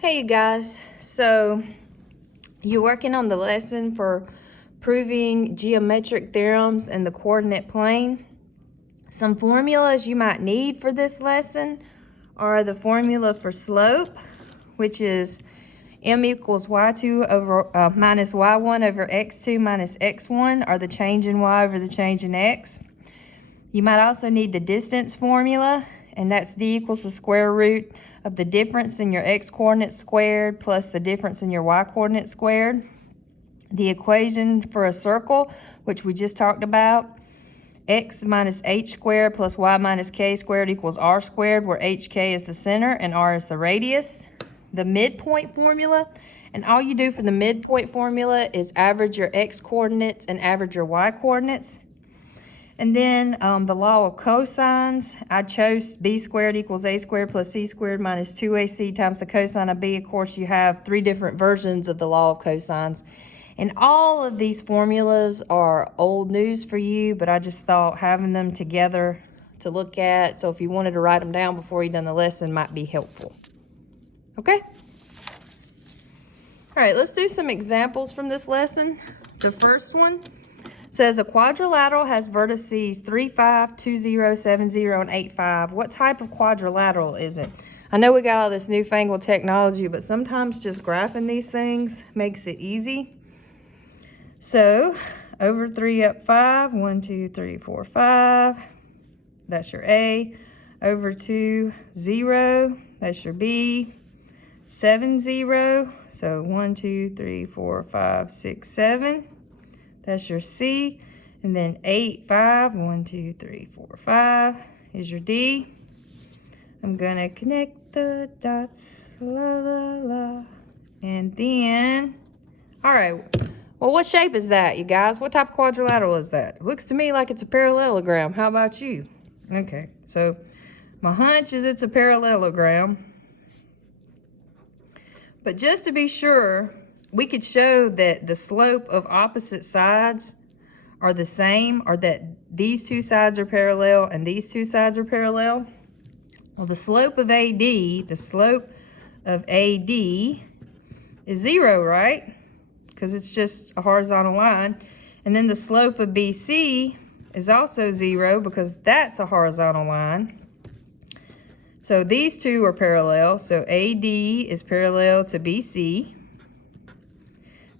Hey you guys, so you're working on the lesson for proving geometric theorems in the coordinate plane. Some formulas you might need for this lesson are the formula for slope, which is m equals y2 over minus y1 over x2 minus x1, or the change in y over the change in x. You might also need the distance formula, and that's d equals the square root of the difference in your x-coordinate squared plus the difference in your y-coordinate squared. The equation for a circle, which we just talked about, x minus h squared plus y minus k squared equals r squared, where hk is the center and r is the radius. The midpoint formula, and all you do for the midpoint formula is average your x-coordinates and average your y-coordinates. And then the law of cosines, I chose b squared equals a squared plus c squared minus 2ac times the cosine of b. Of course, you have three different versions of the law of cosines. And all of these formulas are old news for you, but I just thought having them together to look at, so if you wanted to write them down before you done the lesson, might be helpful. Okay? All right, let's do some examples from this lesson. The first one says a quadrilateral has vertices 3, 5, 2, 0, 7, 0, and 8, 5. What type of quadrilateral is it? I know we got all this newfangled technology, but sometimes just graphing these things makes it easy. So, over 3 up 5, 1, 2, 3, 4, 5. That's your A. Over 2, 0. That's your B. 7, 0. So 1, 2, 3, 4, 5, 6, 7. That's your C. And then 8, 5, 1, 2, 3, 4, 5 is your D. I'm gonna connect the dots, la, la, la. And then, all right, well, what shape is that, you guys? What type of quadrilateral is that? It looks to me like it's a parallelogram. How about you? Okay, so my hunch is it's a parallelogram. But just to be sure, we could show that the slope of opposite sides are the same, or that these two sides are parallel and these two sides are parallel. Well, the slope of AD is 0, right? Because it's just a horizontal line. And then the slope of BC is also 0 because that's a horizontal line. So these two are parallel. So AD is parallel to BC.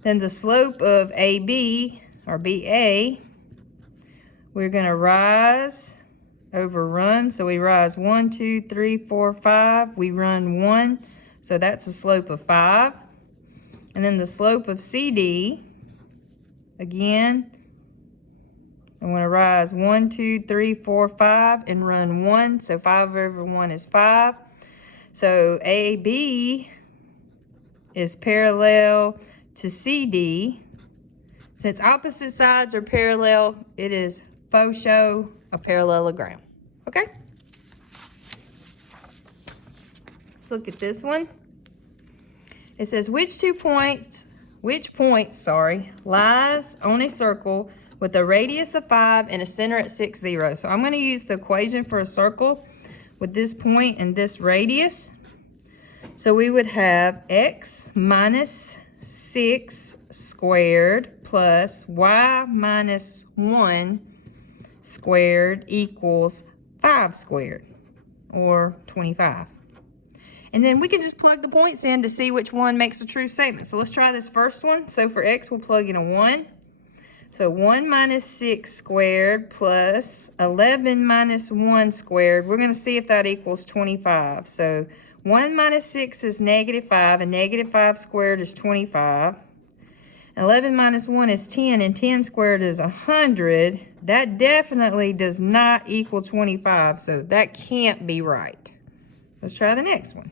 Then the slope of AB, or BA, we're going to rise over run. So we rise 1, 2, 3, 4, 5. We run 1. So that's a slope of 5. And then the slope of CD, again, I'm going to rise 1, 2, 3, 4, 5 and run 1. So 5 over 1 is 5. So AB is parallel to CD. Since opposite sides are parallel, it is faux show a parallelogram. Okay? Let's look at this one. It says which point lies on a circle with a radius of 5 and a center at 6, 0. So I'm going to use the equation for a circle with this point and this radius. So we would have x minus 6 squared plus y minus 1 squared equals 5 squared, or 25. And then we can just plug the points in to see which one makes a true statement. So let's try this first one. So for x, we'll plug in a 1. So 1 minus 6 squared plus 11 minus 1 squared. We're going to see if that equals 25. So 1 minus 6 is -5, and -5 squared is 25. 11 minus 1 is 10, and 10 squared is 100. That definitely does not equal 25, so that can't be right. Let's try the next one.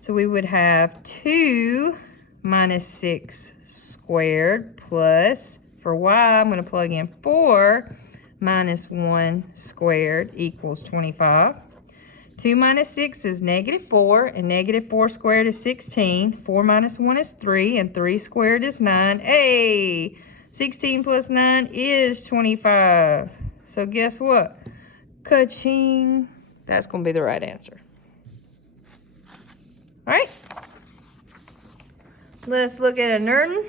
So we would have 2 minus 6 squared plus, for y, I'm going to plug in 4 minus 1 squared equals 25. 2 minus 6 is -4, and -4 squared is 16. 4 minus 1 is 3, and 3 squared is 9. Hey, 16 plus 9 is 25. So guess what? Ka-ching. That's going to be the right answer. All right? Let's look at another one.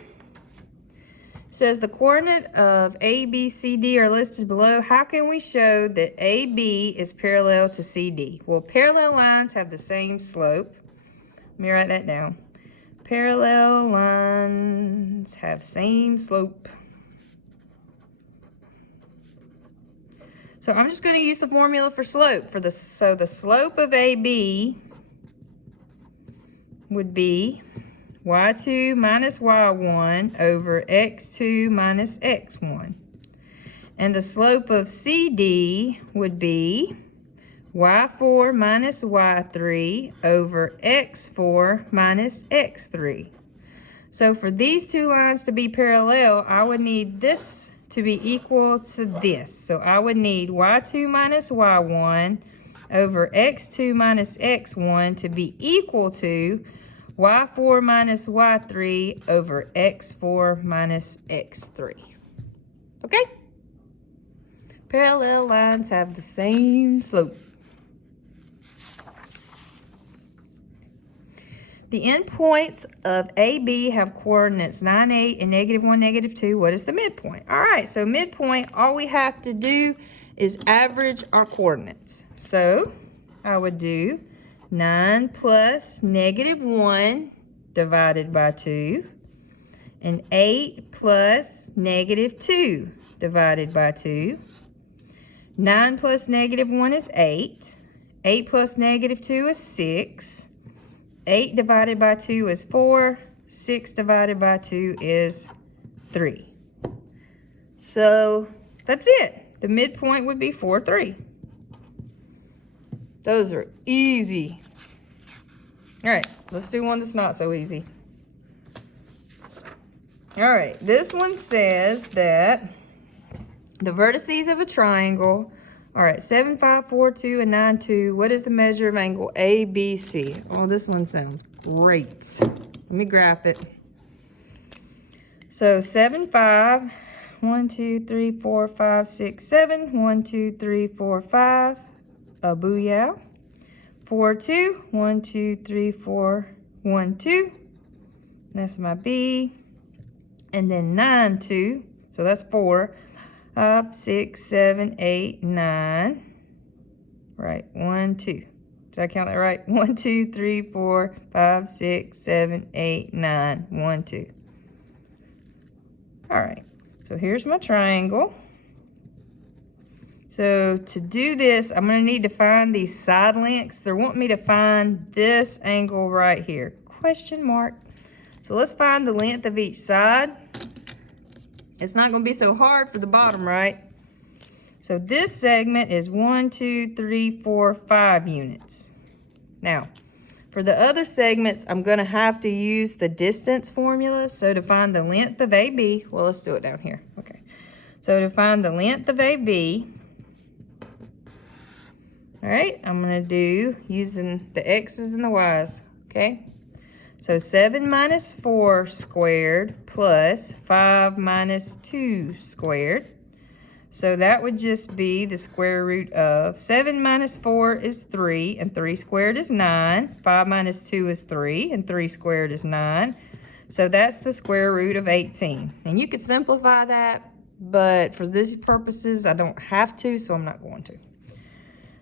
It says the coordinate of A, B, C, D are listed below. How can we show that AB is parallel to CD? Well, parallel lines have the same slope. Let me write that down. Parallel lines have same slope. So I'm just going to use the formula for slope. So the slope of AB would be y2 minus y1 over x2 minus x1. And the slope of CD would be y4 minus y3 over x4 minus x3. So for these two lines to be parallel, I would need this to be equal to this. So I would need y2 minus y1 over x2 minus x1 to be equal to y4 minus y3 over x4 minus x3. Okay? Parallel lines have the same slope. The endpoints of AB have coordinates 9, 8, and -1, -2. What is the midpoint? All right, so midpoint, all we have to do is average our coordinates. So I would do 9 plus -1 divided by 2, and 8 plus -2 divided by 2. 9 plus -1 is 8. 8 plus -2 is 6. 8 divided by 2 is 4. 6 divided by 2 is 3. So that's it. The midpoint would be 4, 3. Those are easy. All right, let's do one that's not so easy. All right, this one says that the vertices of a triangle are at 7, 5, 4, 2, and 9, 2. What is the measure of angle ABC? Oh, this one sounds great. Let me graph it. So 7, 5, 1, 2, 3, 4, 5, 6, 7. 1, 2, 3, 4, 5. A booyah. 4, 2. 1, 2, 3, 4, 1, 2. That's my B. And then 9, 2. So that's 4. 5, 6, 7, 8, 9. Right, 1, 2. Did I count that right? 1, 2, 3, 4, 5, 6, 7, 8, 9. 1, 2. All right, so here's my triangle. So to do this, I'm going to need to find these side lengths. They're wanting me to find this angle right here. Question mark. So let's find the length of each side. It's not going to be so hard for the bottom, right? So this segment is 1, 2, 3, 4, 5 units. Now, for the other segments, I'm going to have to use the distance formula. So to find the length of AB, well, let's do it down here. Okay. So to find the length of AB, all right, I'm going to do using the X's and the Y's, okay? So 7 minus 4 squared plus 5 minus 2 squared. So that would just be the square root of 7 minus 4 is 3, and 3 squared is 9. 5 minus 2 is 3, and 3 squared is 9. So that's the square root of 18. And you could simplify that, but for these purposes, I don't have to, so I'm not going to.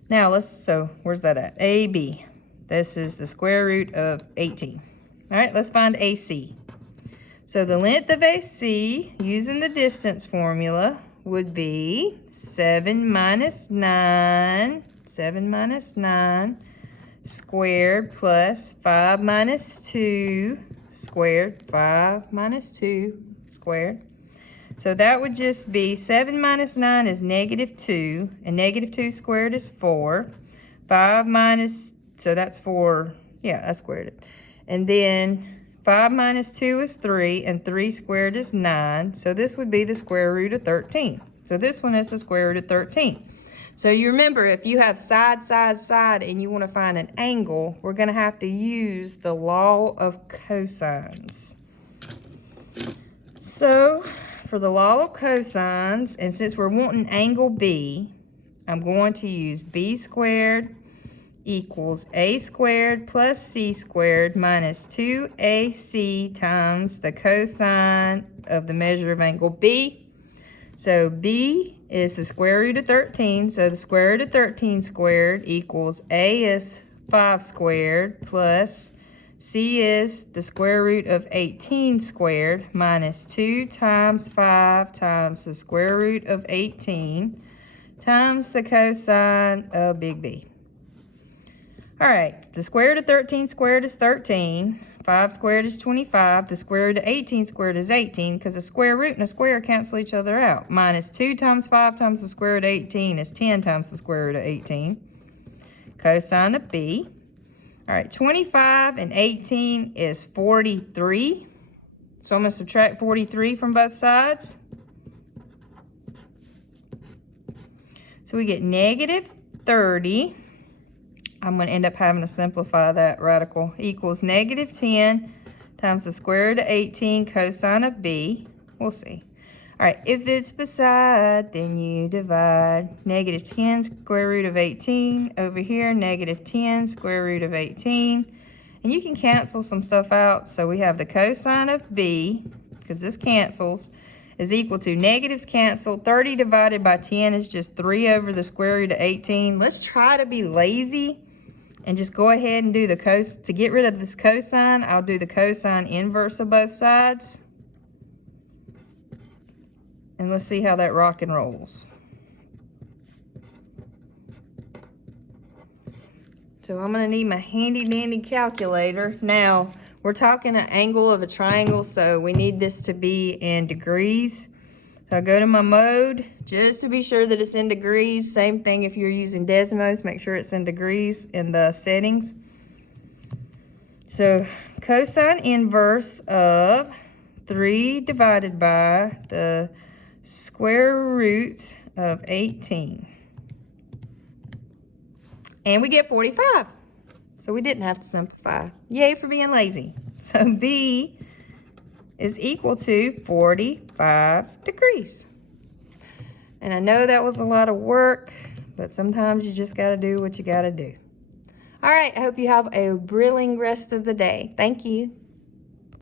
Now so where's that at? AB. This is the square root of 18. All right, let's find AC. So the length of AC, using the distance formula, would be 7 minus 9 squared plus 5 minus 2 squared, 5 minus 2 squared. So that would just be 7 minus 9 is -2, and -2 squared is 4. 5 minus, so that's 4, yeah, I squared it. And then 5 minus 2 is 3, and 3 squared is 9. So this would be the square root of 13. So this one is the square root of 13. So you remember, if you have side, side, side, and you want to find an angle, we're going to have to use the law of cosines. So for the law of cosines, and since we're wanting angle B, I'm going to use B squared equals a squared plus c squared minus 2ac times the cosine of the measure of angle B. So B is the square root of 13, so the square root of 13 squared equals a is 5 squared plus c is the square root of 18 squared minus 2 times 5 times the square root of 18 times the cosine of big B. All right, the square root of 13 squared is 13. 5 squared is 25. The square root of 18 squared is 18 because a square root and a square cancel each other out. Minus 2 times 5 times the square root of 18 is 10 times the square root of 18. Cosine of B. All right, 25 and 18 is 43. So I'm going to subtract 43 from both sides. So we get negative 30. I'm going to end up having to simplify that radical. Equals negative 10 times the square root of 18 cosine of B. We'll see. All right, if it's beside, then you divide. Negative 10 square root of 18 over here, negative 10 square root of 18. And you can cancel some stuff out. So we have the cosine of B, because this cancels, is equal to negatives cancel. 30 divided by 10 is just 3 over the square root of 18. Let's try to be lazy and just go ahead and do the to get rid of this cosine, I'll do the cosine inverse of both sides. And let's see how that rock and rolls. So I'm gonna need my handy dandy calculator. Now, we're talking an angle of a triangle, so we need this to be in degrees. So I go to my mode, just to be sure that it's in degrees. Same thing if you're using Desmos, make sure it's in degrees in the settings. So cosine inverse of 3 divided by the square root of 18. And we get 45. So we didn't have to simplify. Yay for being lazy. So B is equal to 45 degrees. And I know that was a lot of work, but sometimes you just got to do what you got to do. All right, I hope you have a brilliant rest of the day. Thank you.